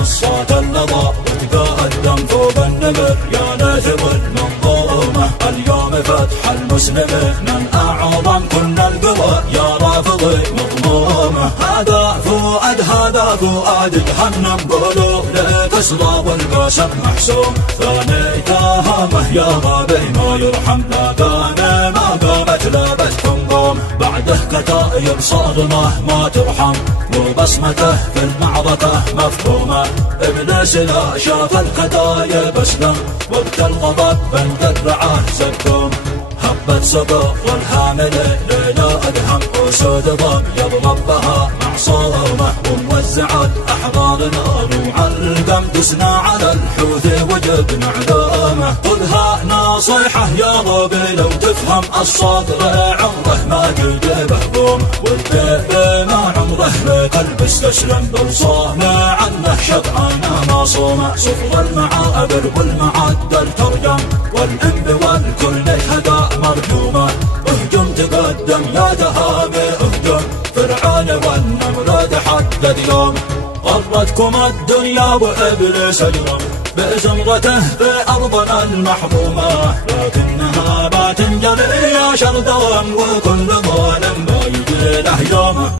الصوت اللظى وتقدم فوق النمر يا ليث والمنظومة اليوم فتح المسلمين من أعظم كل القوى يا رافضي مضمومة. هذا فؤاد جهنم قولوا لك اسرى والقسم محسوم ثاني تهامه يا غبي ما يرحم لا كان ما قامت لابتكم قوم بعده كتائب صادمة ما ترحم وبصمته في المعركة مفهومة. ابليس لا شاف الكتايب اسلم وقت الغضب بل قد رعاه زكوم. هبت سقف والحامل ليلى ادهم اسود ضب يضرب بها معصومه وموزعت احضارنا روع القم دسنا على الحوث وجبنا علومه. خذها نصيحه يا غبي لو تفهم الصدر عمره ما قد مهضوم والذئب ما عمره بقلب استسلم بالصومه عنه شبعان مصومه. صفر المعابر والمعدل ترجم والانب والكل هدى مرجومه. اهجم تقدم يا تهامي اهجم فرعون والنمرود حدد يوم. غرتكم الدنيا وابليس اليوم بزمرته في ارضنا المحرومه لكنها ما تنجلي يا شر دوم وكل ظالم ما يجي له يوم.